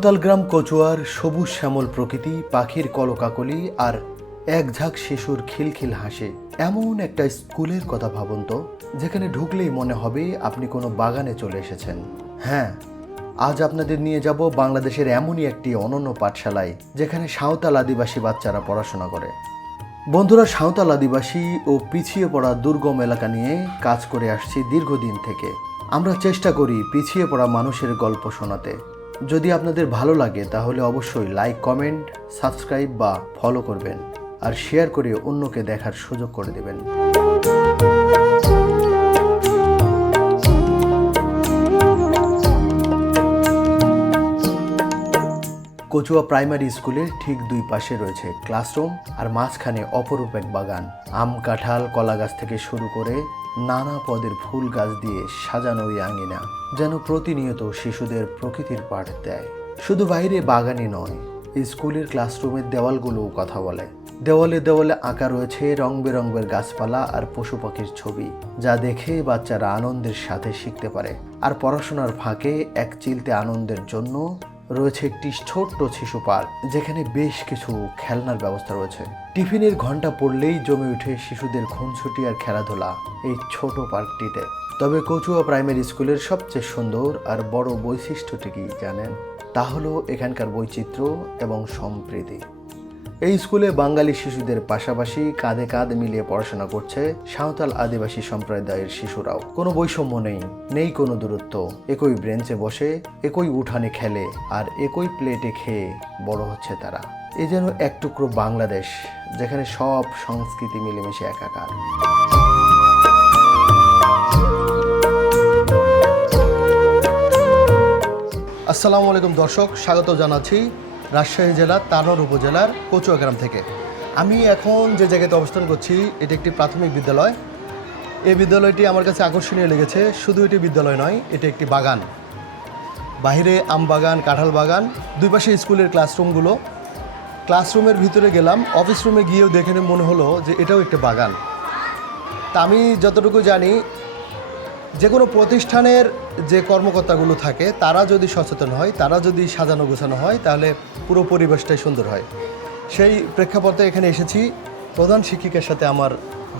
সাঁওতাল গ্রাম কচুয়ার সবুজ শ্যামল প্রকৃতি, পাখির কলকাকলি আর এক ঝাঁক শিশুর খিলখিল হাসি। এমন একটা স্কুলের কথা ভাবুন তো, যেখানে ঢুকলেই মনে হবে আপনি কোনো বাগানে চলে এসেছেন। হ্যাঁ, আজ আপনাদের নিয়ে যাব বাংলাদেশের এমনই একটি অনন্য পাঠশালায়, যেখানে সাঁওতাল আদিবাসী বাচ্চারা পড়াশোনা করে। বন্ধুরা, সাঁওতাল আদিবাসী ও পিছিয়ে পড়া দুর্গম এলাকা নিয়ে কাজ করে আসছি দীর্ঘদিন থেকে। আমরা চেষ্টা করি পিছিয়ে পড়া মানুষের গল্প শোনাতে। যদি আপনাদের ভালো লাগে তাহলে অবশ্যই লাইক, কমেন্ট, সাবস্ক্রাইব বা ফলো করবেন আর শেয়ার করে অন্যকে দেখার সুযোগ করে দেবেন। কচুয়া প্রাইমারি স্কুলের ঠিক দুই পাশে রয়েছে ক্লাসরুম আর মাঝখানে অপরূপ এক বাগান। আম, কাঁঠাল, কলা গাছ থেকে শুরু করে নানা পদের ফুল গাছ দিয়ে সাজানো ওই আঙিনা যেন প্রতিনিয়ত শিশুদের প্রকৃতির পাঠ দেয়। শুধু বাইরে বাগানই নয়, এই স্কুলের ক্লাসরুমের দেওয়ালগুলোও কথা বলে। দেওয়ালে দেওয়ালে আঁকা রয়েছে রং বেরঙের গাছপালা আর পশু পাখির ছবি, যা দেখে বাচ্চারা আনন্দের সাথে শিখতে পারে। আর পড়াশোনার ফাঁকে এক চিলতে আনন্দের জন্য রয়েছে একটি ছোট্ট শিশু পার্ক, যেখানে বেশ কিছু খেলনার ব্যবস্থা রয়েছে। টিফিনের ঘন্টা পড়লেই জমে ওঠে শিশুদের খুনছুটি আর খেলাধুলা এই ছোট পার্কটিতে। তবে কচুয়া প্রাইমারি স্কুলের সবচেয়ে সুন্দর আর বড় বৈশিষ্ট্যটি কি জানেন? তা হলো এখানকার বৈচিত্র্য এবং সম্প্রীতি। এই স্কুলে বাঙালি শিশুদের পাশাপাশি কাঁধে কাঁধ মিলিয়ে পড়াশোনা করছে সাঁওতাল আদিবাসী সম্প্রদায়ের শিশুরাও। কোনো বৈষম্য নেই কোনো দূরত্ব। একই বেঞ্চে বসে, একই উঠানে খেলে আর একই প্লেটে খেয়ে বড় হচ্ছে তারা। এ যেন এক টুকরো বাংলাদেশ, যেখানে সব সংস্কৃতি মিলেমিশে একাকার। আসসালামু আলাইকুম দর্শক, স্বাগত জানাচ্ছি রাজশাহী জেলার তানোর উপজেলার কচুয়া গ্রাম থেকে। আমি এখন যে জায়গাতে অবস্থান করছি এটি একটি প্রাথমিক বিদ্যালয়। এই বিদ্যালয়টি আমার কাছে আকর্ষণীয় লেগেছে। শুধু এটি বিদ্যালয় নয়, এটি একটি বাগান। বাহিরে আম বাগান, কাঁঠাল বাগান, দুই পাশে স্কুলের ক্লাসরুমগুলো। ক্লাসরুমের ভিতরে গেলাম, অফিস রুমে গিয়েও দেখে মনে হলো যে এটাও একটা বাগান। তা আমি যতটুকু জানি, যে কোনো প্রতিষ্ঠানের যে কর্মকর্তাগুলো থাকে তারা যদি সচেতন হয়, তারা যদি সাজানো গোছানো হয়, তাহলে পুরো পরিবেশটাই সুন্দর হয়। সেই প্রেক্ষাপটে এখানে এসেছি। প্রধান শিক্ষিকার সাথে আমার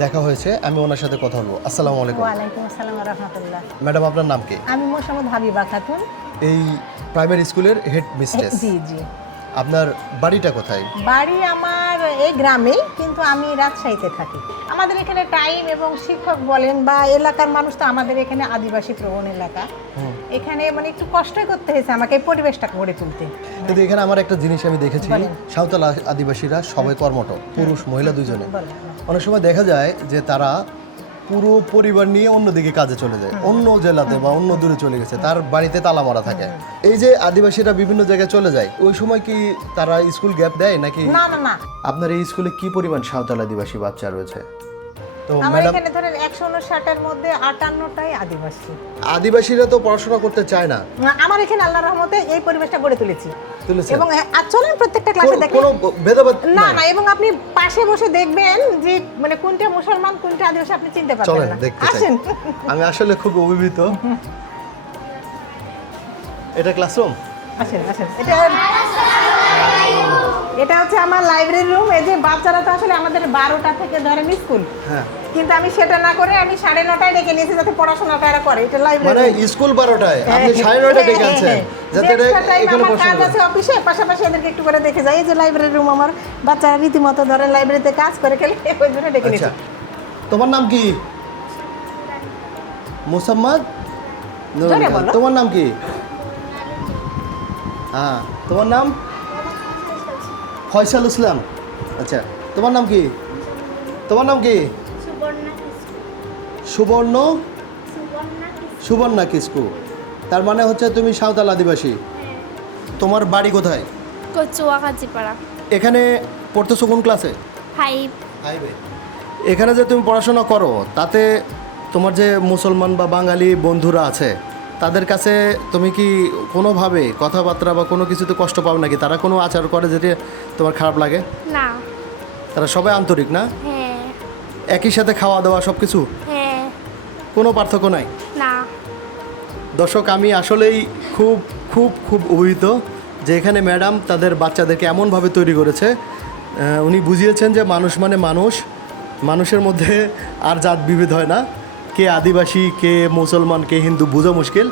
দেখা হয়েছে, আমি ওনার সাথে কথা বলবো। আসসালামু আলাইকুম। ওয়ালাইকুম আসসালাম ওয়া রাহমাতুল্লাহ। ম্যাডাম, আপনার নাম কি? আমি মোসাম্মদ হাবিবা খাতুন। এই প্রাইমারি স্কুলের হেড মিস্ট্রেস। জি। আপনার বাড়িটা কোথায়? বাড়ি আমার এই গ্রামেই, কিন্তু আমি রাজশাহীতে থাকি। আমাদের এখানে টাইম এবং শিক্ষক বলেন বা এলাকার মানুষ তো আমাদের এখানে আদিবাসী প্রবণ এলাকা। এখানে মানে একটু কষ্টই করতে হয়েছে আমাকে এই পরিবেশটা গড়ে তুলতে। কিন্তু এখানে আমার একটা জিনিস আমি দেখেছি, সাঁওতাল আদিবাসীরা সবাই কর্মঠ, পুরুষ মহিলা দুজনে। অনেক সময় দেখা যায় যে তারা পুরো পরিবার নিয়ে অন্যদিকে কাজে চলে যায়, অন্য জেলাতে বা অন্য দূরে চলে গেছে, তার বাড়িতে তালা মারা থাকে। এই যে আদিবাসীরা বিভিন্ন জায়গায় চলে যায়, ওই সময় কি তারা স্কুল গ্যাপ দেয় নাকি? না। আপনার এই স্কুলে কি পরিমাণ সাঁওতাল আদিবাসী বাচ্চা রয়েছে? তো আমার এখানে ধরেন 159 এর মধ্যে 58টাই আদিবাসী। আদিবাসীরা তো পড়াশোনা করতে চায় না। আমার এখানে আল্লাহর রহমতে এই পরিবেশটা গড়ে তুলেছি। এবং চলেন প্রত্যেকটা ক্লাসে দেখেন, কোনো ভেদাভেদ না। এবং আপনি পাশে বসে দেখবেন যে মানে কোনটা মুসলমান কোনটা আদিবাসী আপনি চিনতে পারবেন না। আসেন, আমি আসলে খুব অভিভূত। এটা ক্লাসরুম। আসেন। এটা হচ্ছে আমার লাইব্রেরি রুম। এই যে বাচ্চারা তো আসলে আমাদের 12টা থেকে ধরেন স্কুল, হ্যাঁ, কিন্তু আমি সেটা না করে আমি 9:30টায় ডেকে নিয়েছি যাতে পড়াশোনাটা এরা করে। এটা লাইব্রেরি, মানে স্কুল 12টায় আপনি 9:30টায় ডেকে আনছেন যাতে এখানে আমার কাজ আছে অফিসে, পাশাপাশি এদেরকে একটু করে দেখে যাই। এই যে লাইব্রেরি রুম আমার, বাচ্চারা রীতিমতো ধরেন লাইব্রেরিতে কাজ করে খেলে, ওই জন্য ডেকে নিয়েছি। তোমার নাম কি? মোসাম্মদ। তোমার নাম কি? হ্যাঁ, তোমার নাম? ফয়সাল ইসলাম। আচ্ছা, তোমার নাম কি? সুবর্ণা কিসকু। তার মানে হচ্ছে তুমি সাঁওতাল আদিবাসী। তোমার বাড়ি কোথায়? কচুয়া কাজীপাড়া। এখানে পড়তেছো কোন ক্লাসে? 5। এখানে যে তুমি পড়াশোনা করো, তাতে তোমার যে মুসলমান বা বাঙালি বন্ধুরা আছে, তাদের কাছে তুমি কি কোনোভাবে কথাবার্তা বা কোনো কিছুতে কষ্ট পাও নাকি? তারা কোনো আচার করে যেটা তোমার খারাপ লাগে? না। তারা সবাই আন্তরিক না? হ্যাঁ। একই সাথে খাওয়া দাওয়া সব কিছু? হ্যাঁ। কোনো পার্থক্য নাই? না। দর্শক, আমি আসলেই খুব খুব খুব অভিভূত যে এখানে ম্যাডাম তাদের বাচ্চাদেরকে এমনভাবে তৈরি করেছে, উনি বুঝিয়েছেন যে মানুষ মানে মানুষ, মানুষের মধ্যে আর জাত বিভেদ হয় না, কে আদিবাসী কে মুসলমান কে হিন্দু বোঝা মুশকিল।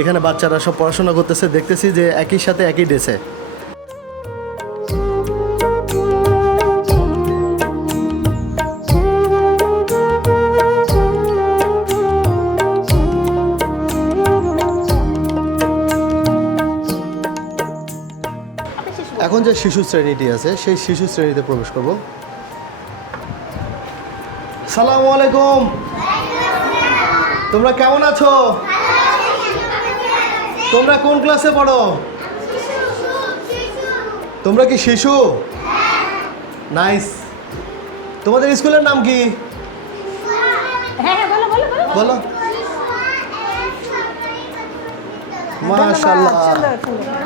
এখানে বাচ্চারা সব পড়াশোনা করতেছে, দেখতেছি যে একই সাথে একই ড্রেসে। এখন যে শিশু শ্রেণীটি আছে সেই শিশু শ্রেণীতে প্রবেশ করব। সালামু আলাইকুম, তোমরা কেমন আছো? তোমরা কোন ক্লাসে পড়ো? তোমরা কি শিশু? নাইস। তোমাদের স্কুলের নাম কি? হ্যাঁ বলো বলো বলো। বলো। মাশাআল্লাহ, সুন্দর সুন্দর।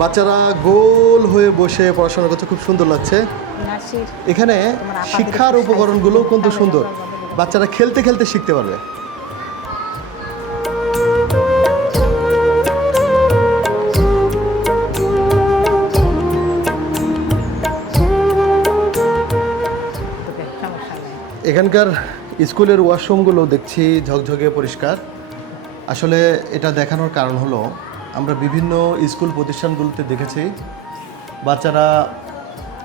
বাচ্চারা গোল হয়ে বসে পড়াশোনা করছে, খুব সুন্দর লাগছে। নাসির, এখানে শিক্ষার উপকরণগুলো কিন্তু সুন্দর, বাচ্চারা খেলতে খেলতে শিখতে পারবে। সমস্যা নেই। এখানকার স্কুলের ওয়াশরুমগুলো দেখছি ঝকঝকে পরিষ্কার। আসলে এটা দেখানোর কারণ হলো আমরা বিভিন্ন স্কুল প্রতিষ্ঠানগুলোতে দেখেছি বাচ্চারা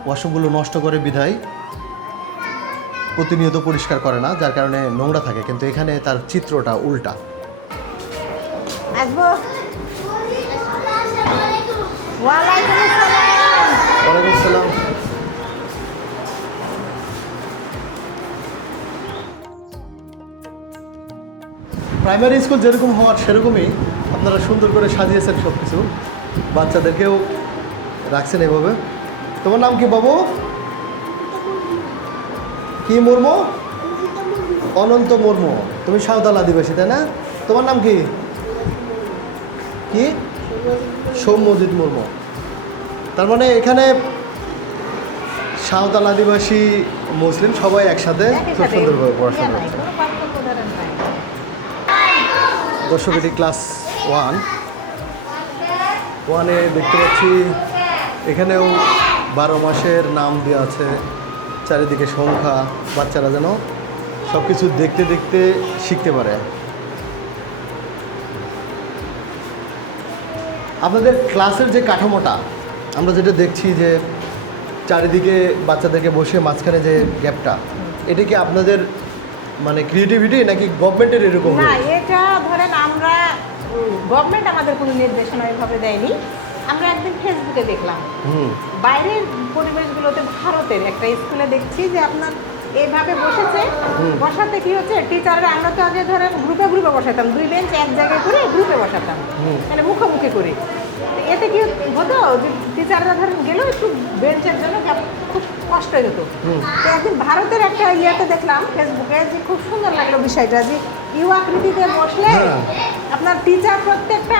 ওয়াশরুমগুলো নষ্ট করে বিধায় প্রতিনিয়ত পরিষ্কার করে না, যার কারণে নোংরা থাকে। কিন্তু এখানে তার চিত্রটা উল্টা। আসবো। ওয়ালাইকুম আসসালাম। ওয়ালাইকুম আসসালাম। প্রাইমারি স্কুল যেরকম হওয়ার সেরকমই আপনারা সুন্দর করে সাজিয়েছেন সব কিছু, বাচ্চাদেরকেও রাখছেন এভাবে। তোমার নাম কি বাবু? কি মুর্মু? অনন্ত মুর্মু। তুমি সাঁওতাল আদিবাসী তাই না? তোমার নাম কি? কি? সৌম্যজিৎ মুর্মু। তার মানে এখানে সাঁওতাল আদিবাসী মুসলিম সবাই একসাথে খুব সুন্দরভাবে পড়াশোনা করছে। দর্শক, এটি ক্লাস 1-এ দেখতে পাচ্ছি এখানেও 12 মাসের নাম দেওয়া আছে, চারিদিকে সংখ্যা, বাচ্চারা যেন সব কিছু দেখতে দেখতে শিখতে পারে। আপনাদের ক্লাসের যে কাঠামোটা আমরা যেটা দেখছি যে চারিদিকে বাচ্চাদেরকে বসে মাঝখানে যে গ্যাপটা, এটা কি আপনাদের মানে ক্রিয়েটিভিটি নাকি গভর্নমেন্টের এরকম? না, এটা ধরেন আমরা গভর্নমেন্ট আমাদের কোনো নির্দেশনা এভাবে দেয়নি। আমরা একদিন ফেসবুকে দেখলাম বাইরের পরিবেশগুলোতে ভারতের একটা স্কুলে দেখছি যে আপনার এইভাবে বসেছে, বসাতে কি হচ্ছে টিচাররা, আমরা তো আগে ধরেন গ্রুপে গ্রুপে বসাতাম, 2 বেঞ্চ এক জায়গায় করে গ্রুপে বসাতাম, মানে মুখোমুখি করে। এতে কি হতো যে টিচাররা ধরেন গেলেও একটু বেঞ্চের জন্য খুব কষ্ট হয়ে যেত। তো একদিন ভারতের একটা ইয়েতে দেখলাম ফেসবুকে যে খুব সুন্দর লাগলো বিষয়টা, যে ইউ আকৃতিতে বসলে আপনার টিচার প্রত্যেকটা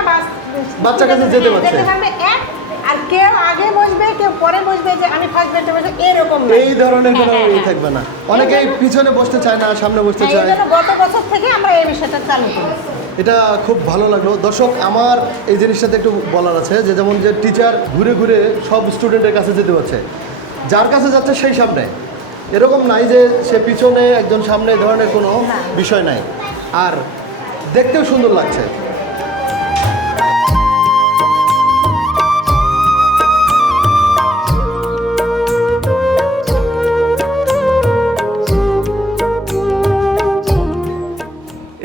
বাচ্চার কাছে যেতে পারবে এক, আর কেউ আগে বসবে কেউ পরে বসবে, যে আমি ফার্স্ট বেঞ্চে বসে এরকম এই ধরনের কোনো ই থাকবে না। অনেকেই পিছনে বসতে চায় না, সামনে বসতে চায়। গত বছর থেকে আমরা এই বিষয়টা চালু করেছি। এটা খুব ভালো লাগলো। দর্শক, আমার এই জিনিসটাতে একটু বলার আছে যে যেমন যে টিচার ঘুরে ঘুরে সব স্টুডেন্টের কাছে যেতে পারছে, যার কাছে যাচ্ছে সেই সামনে, এরকম নাই যে সে পিছনে একজন সামনে, এই ধরনের কোনো বিষয় নাই। আর দেখতেও সুন্দর লাগছে।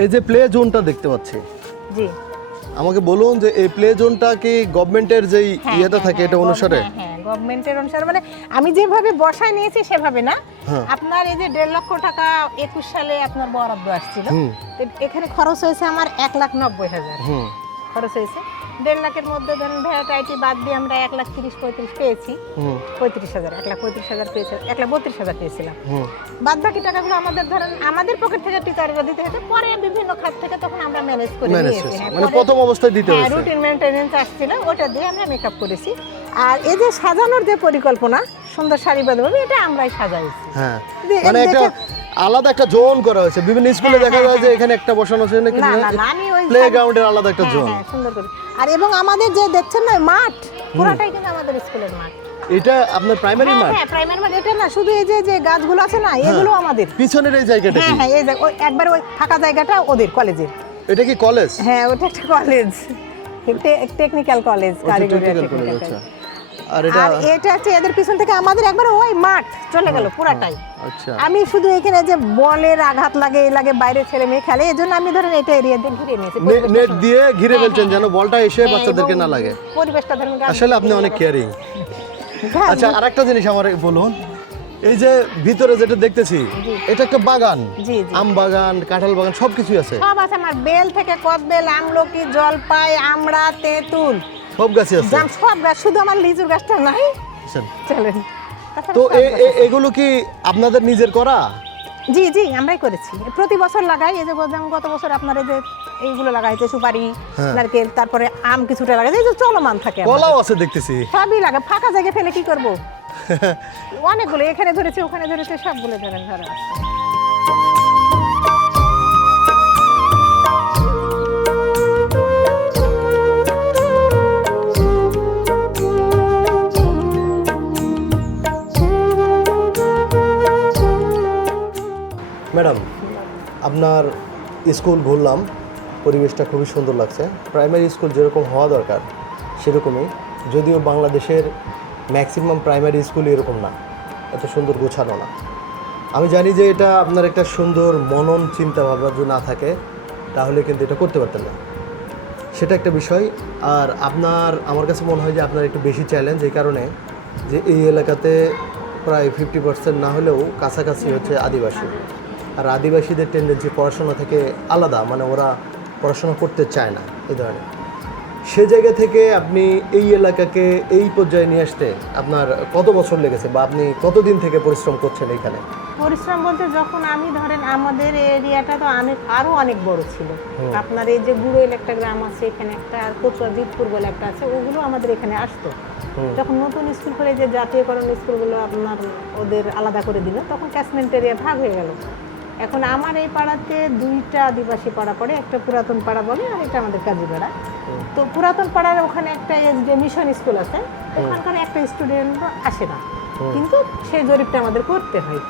এই যে প্লে জোনটা দেখতে পাচ্ছি, জি, আমাকে বলুন যে এই প্লে জোনটা কি গভর্নমেন্টের যেই ইয়েটা থাকে এটা অনুসারে? হ্যাঁ, গভর্নমেন্টের অনুসারে, মানে আমি যেভাবে বসায় নিয়েছি সেভাবে না। আপনার এই যে 1.5 লক্ষ টাকা 21 সালে আপনার বরাদ্দ আসছিল, তো এখানে খরচ হয়েছে আমার 1,90,000 খরচ হয়েছে। 1.5 লাখের মধ্যে ধরেন ভ্যাট আইটি বাদ দিয়ে আমরা 1,30-35 পেয়েছি, 35,000, 1,35,000 পেয়েছি, 1,32,000 পেয়েছিলাম। বাদ বাকি টাকাগুলো আমাদের ধরেন আমাদের পকেট থেকে টিচাররা দিতে হতো, পরে বিভিন্ন খাত থেকে তখন আমরা ম্যানেজ করে নিয়েছি। মানে প্রথম অবস্থায় দিতে হয়েছে, রুটিন মেইনটেনেন্স আসছিল, ওটা দিয়ে আমরা মেকআপ করেছি। আর এই যে সাজানোর যে পরিকল্পনা সুন্দর সারিবদ্ধভাবে, এটা আমরাই সাজাইছি। হ্যাঁ, মানে একটা আলাদা একটা জোন করা হয়েছে। বিভিন্ন স্কুলে দেখা যায় যে এখানে একটা বসানো আছে, না না, আমি ওই প্লে গ্রাউন্ডের আলাদা একটা জোন। হ্যাঁ, সুন্দর করে। আর এবং আমাদের যে দেখছেন না মাঠ, পুরাটাই কিন্তু আমাদের স্কুলের মাঠ। এটা আপনার প্রাইমারি মাঠ? হ্যাঁ, প্রাইমারি মাঠ। এটা না শুধু এই যে গাছগুলো আছে না, এগুলো আমাদের। পিছনের এই জায়গাটা কি? হ্যাঁ, এই যে একবার ওই ফাঁকা জায়গাটা ওদের কলেজের। এটা কি কলেজ? হ্যাঁ, ওটা একটা কলেজ, টেকনিক্যাল কলেজ, কারিগরি কলেজ। আচ্ছা। আর আর এটা হচ্ছে এদের পিছন থেকে আমাদের একবার ওই মাঠ চলে গেল পুরাটাই। আচ্ছা। আমি শুধু এখানে যে বলের আঘাত লাগে বাইরে ছেলে মেয়ে খেলে, এই জন্য আমি ধরেন এটা এরিয়া দিয়ে ঘিরে নিয়েছি। নেট দিয়ে ঘিরে ফেলছেন যেন বলটা এসে বাচ্চাদেরকে না লাগে। পরিবেশটা ধরেন আসলে আপনি অনেক কেয়ারিং। আচ্ছা, আরেকটা জিনিস আমার বলুন, এই যে ভিতরে যেটা দেখতেছি এটা একটা বাগান। জি, জি। আম বাগান, কাঁঠাল বাগান সবকিছু আছে। সব আছে আমার, বেল থেকে কদবেল, আমলকি, জলপাই, আমড়া, তেঁতুল, সব গাছই আছে। জাম, সব গাছ। শুধু আমার লিচুর গাছটা নাই। আচ্ছা। চলেন। তাছাড়া তো সব গাছ আছে। এগুলো কি আপনাদের নিজের করা? জি জি, আমরাই করেছি। প্রতি বছর লাগাই। এই যে গত বছর আপনার এই যে এইগুলো লাগাইছে, সুপারি, নারকেল, তারপরে আম কিছুটা লাগাইছে, এই যে চলমান থাকে। কলাও আছে দেখতেছি। সবই লাগে। ফাঁকা জায়গা ফেলে কি করব? অনেকগুলো এখানে ধরেছে, ওখানে ধরেছে, সবগুলো ধরা আছে। ম্যাডাম, আপনার স্কুল ঘুরলাম, পরিবেশটা খুবই সুন্দর লাগছে। প্রাইমারি স্কুল যেরকম হওয়া দরকার সেরকমই, যদিও বাংলাদেশের ম্যাক্সিমাম প্রাইমারি স্কুল এরকম না, এত সুন্দর গোছানো না। আমি জানি যে এটা আপনার একটা সুন্দর মনন চিন্তা ভাবনা যদি না থাকে তাহলে কিন্তু এটা করতে পারতেন না, সেটা একটা বিষয়। আর আমার কাছে মনে হয় যে আপনার একটু বেশি চ্যালেঞ্জ, এই কারণে যে এই এলাকাতে প্রায় 50% না হলেও কাছাকাছি হচ্ছে আদিবাসী। আর আদিবাসীদের টেন্ডেন্সি পড়াশোনা থেকে আলাদা, মানে ওরা পড়াশোনা করতে চায় না এই ধরনের। সে জায়গা থেকে আপনি এই এলাকাকে এই পর্যায়ে নিয়ে আসতে আপনার কত বছর লেগেছে, বা আপনি কতদিন থেকে পরিশ্রম করছেন এইখানে? পরিশ্রম বলতে যখন আমি ধরেন আমাদের এরিয়াটা তো আরো অনেক বড় ছিল। আপনার এই যে গুড়েল একটা গ্রাম আছে এখানে একটা, আর কচুয়া জিতপুর বলে একটা আছে, ওগুলো আমাদের এখানে আসতো। যখন নতুন স্কুল করে যে জাতীয়করণ স্কুলগুলো আপনার ওদের আলাদা করে দিল, তখন ক্যাচমেন্ট এরিয়া ভাগ হয়ে গেল। এখন আমার এই পাড়াতে দুইটা আদিবাসী পাড়া পড়ে, একটা পুরাতন পাড়া বলে আর এটা আমাদের কাজীপাড়া। তো পুরাতন পাড়ার ওখানে একটা যে মিশন স্কুল আছে, ওখানকার একটা স্টুডেন্ট আসে না, কিন্তু সেই জরিপটা আমাদের করতে হয়।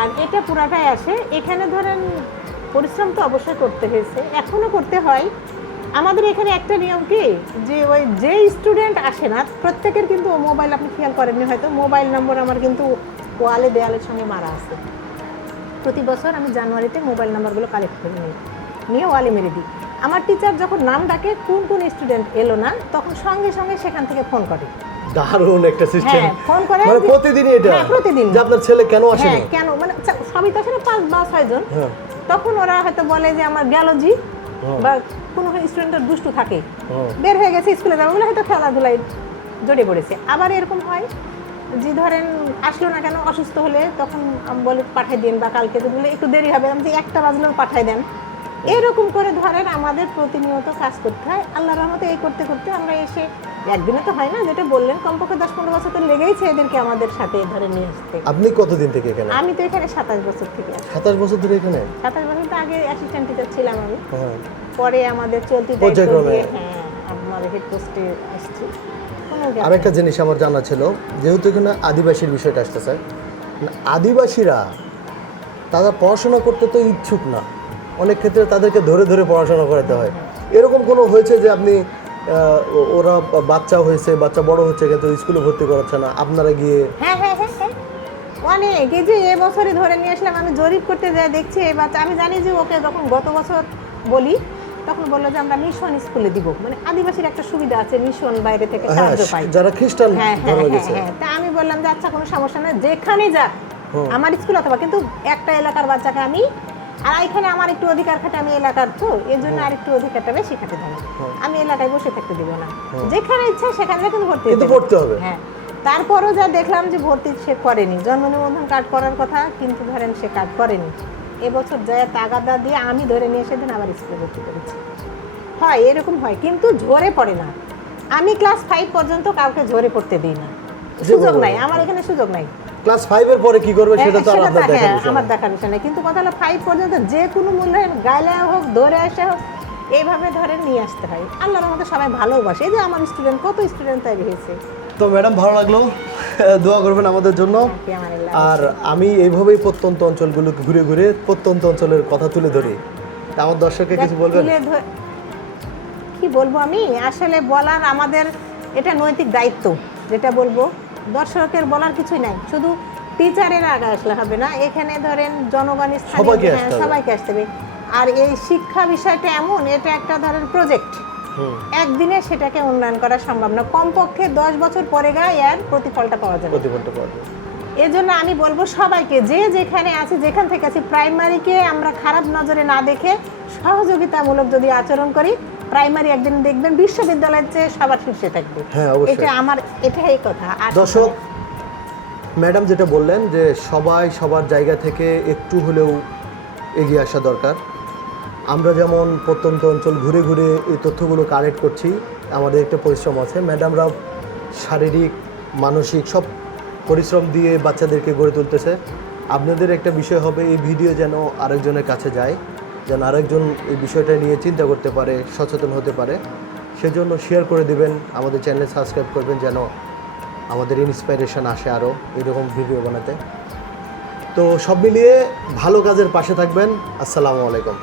আর এটা পুরাটাই আসে। এখানে ধরেন পরিশ্রম তো অবশ্যই করতে হয়েছে, এখনো করতে হয়। আমাদের এখানে একটা নিয়ম কি, যে ওই যে স্টুডেন্ট আসে না প্রত্যেকের কিন্তু মোবাইল, আপনি খেয়াল করেননি হয়তো, মোবাইল নম্বর আমার কিন্তু ওয়ালে দেয়ালের সঙ্গে মারা আছে। প্রতি বছর আমি জানুয়ারিতে মোবাইল নাম্বারগুলো কালেক্ট করে নিয়ে ওয়ালে মেরে দিই। আমার টিচার যখন নাম ডাকে কোন কোন স্টুডেন্ট এলো না, তখন সঙ্গে সঙ্গে সেখান থেকে ফোন করে। দারুণ একটা সিস্টেম। হ্যাঁ, ফোন করে। মানে প্রতিদিনই এটা? হ্যাঁ, প্রতিদিন। যে আপনার ছেলে কেন আসে না? কেন, মানে সবই তো আসে না, 5 বা 6 জন। তখন ওরা হয়তো বলে যে আমার গেল জি, বা কোনো স্টুডেন্টের দুষ্টু থাকে, বের হয়ে গেছে স্কুলে যাবে বলে, হয়তো খেলাধুলায় জড়িয়ে পড়েছে। আবার এরকম হয় যে ধরেন আসলো না কেন, অসুস্থ হলে তখন বলে পাঠাই দিন, বা কালকে তো বলে একটু দেরি হবে, আমি 1টা বাজলেও পাঠাই দেন। এরকম করে ধরেন আমাদের প্রতিনিয়ত কাজ করতে হয়। আল্লাহর রহমতে এই করতে করতে আমরা এসে, একদিনে তো হয় না, যেটা বললেন কমপক্ষে 10-15 বছর তো লেগেইছে এদেরকে আমাদের সাথে ধরে নিয়ে আসতে। আপনি কতদিন থেকে এখানে? আমি তো এখানে 27 বছর থেকে আছি। 27 বছর ধরে এখানে? 27 বছর তো আগে অ্যাসিস্ট্যান্ট টিচার ছিলাম আমি। পরে আমাদের চলতি দায়িত্ব পর্যায়ক্রমে। দিয়ে আমার হেড পোস্টে আসছি। আরেকটা জিনিস আমার জানা ছিল, যেহেতু এখানে আদিবাসীর বিষয়টা আসতেছে, আদিবাসীরা তারা পড়াশোনা করতে তো ইচ্ছুক না, অনেক ক্ষেত্রে তাদেরকে ধরে ধরে পড়াশোনা করাতে হয়। এরকম কোনো হয়েছে যে আপনি ওরা বাচ্চা হয়েছে, বাচ্চা বড় হচ্ছে কিন্তু স্কুলে ভর্তি করাচ্ছে না, আপনারা গিয়ে? হ্যাঁ হ্যাঁ হ্যাঁ হ্যাঁ, অনেক। এই যে এবছরই ধরে নিয়ে আসলাম, আমি জরিপ করতে যাই দেখছি এই বাচ্চা, আমি জানি যে ওকে যখন গত বছর বলি তখন বললো যে আমরা মিশন স্কুলে দিব, মানে আদিবাসীর একটা সুবিধা আছে, মিশন বাইরে থেকে সাহায্য পাই যারা খ্রিস্টান ধর্মে গেছে। হ্যাঁ, তা আমি বললাম যে আচ্ছা কোনো সমস্যা নেই, যেখানে যাক আমার স্কুল অথবা, কিন্তু একটা এলাকার বাচ্চাকে আমি, আর এখানে আমার একটু অধিকার খাটে, আমি এলাকার তো এর জন্য আর একটু অধিকারটা বেশি খাটে দেবো, আমি এলাকায় বসে থাকতে দিব না, যেখানে ইচ্ছা সেখানে কিন্তু ভর্তি হবে। হ্যাঁ, তারপরও যা দেখলাম যে ভর্তি সে করেনি, জন্ম নিবন্ধন কার্ড করার কথা, কিন্তু ধরেন সে কার্ড করেনি। এবছর যায় তাগাদা দিয়ে আমি ধরে নিয়ে সেদিন আবার স্কুলে ভর্তি করেছি। হয়, এরকম হয়, কিন্তু ঝরে পড়ে না। আমি ক্লাস 5 পর্যন্ত কাউকে ঝরে পড়তে দিই না, সুযোগ নাই আমার এখানে, সুযোগ নাই। ক্লাস 5 এর পরে কি করবে সেটা তো আপনার দেখার বিষয়, আমার দেখার বিষয় নাই, কিন্তু কথা হলো 5 পর্যন্ত যে কোনো মূল্যে গাইলে হোক, ধরে আসে হোক, এইভাবে ধরেন নিয়ে আসতে হয়। আল্লাহর রহমতে সবাই ভালোবাসে। এই যে আমার স্টুডেন্ট, কত স্টুডেন্ট তৈরি হয়েছে। তো ম্যাডাম ভালো লাগলো, দোয়া করবেন আমাদের জন্য। কি আমার আল্লাহ। আর আমি এইভাবেই প্রত্যন্ত অঞ্চলগুলো ঘুরে ঘুরে প্রত্যন্ত অঞ্চলের কথা তুলে ধরি। তা আমার দর্শককে কিছু বলবেন? কি বলবো আমি, আসলে বলার আমাদের এটা নৈতিক দায়িত্ব। যেটা বলবো, দর্শকের বলার কিছুই নাই, শুধু টিচারের আগে আসলে হবে না, এখানে ধরেন জনগণ, সবাইকে স্থানীয়, আসতে হবে। সবাইকে আসতে হবে। আর এই শিক্ষা বিষয়টা এমন, এটা একটা ধরেন প্রজেক্ট, একদিনে সেটাকে উন্নয়ন করা সম্ভব না, কমপক্ষে 10 বছর পরে গায়ে এর প্রতিফলটা পাওয়া যাবে। প্রতিফলটা পাওয়া যাবে। এজন্য আমি বলবো সবাইকে, যে যেখানে আছে, যেখান থেকে আছি, প্রাইমারিকে আমরা খারাপ নজরে না দেখে সহযোগিতামূলক যদি আচরণ করি, প্রাইমারি একদিন দেখবেন বিশ্ববিদ্যালয়ের চেয়ে সবার শীর্ষে থাকবে। হ্যাঁ, অবশ্যই। এটা আমার, এটাই কথা। আর দর্শক, ম্যাডাম যেটা বললেন যে সবাই সবার জায়গা থেকে একটু হলেও এগিয়ে আসা দরকার। আমরা যেমন প্রত্যন্ত অঞ্চল ঘুরে ঘুরে এই তথ্যগুলো কালেক্ট করছি, আমাদের একটা পরিশ্রম আছে। ম্যাডামরা শারীরিক মানসিক সব পরিশ্রম দিয়ে বাচ্চাদেরকে গড়ে তুলতেছে। আপনাদের একটা বিষয় হবে, এই ভিডিও যেন আরেকজনের কাছে যায়, যেন আরেকজন এই বিষয়টা নিয়ে চিন্তা করতে পারে, সচেতন হতে পারে। সেজন্য শেয়ার করে দেবেন, আমাদের চ্যানেল সাবস্ক্রাইব করবেন, যেন আমাদের ইন্সপিরেশন আসে আরও এরকম ভিডিও বানাতে। তো সব মিলিয়ে ভালো কাজের পাশে থাকবেন। আসসালামু আলাইকুম।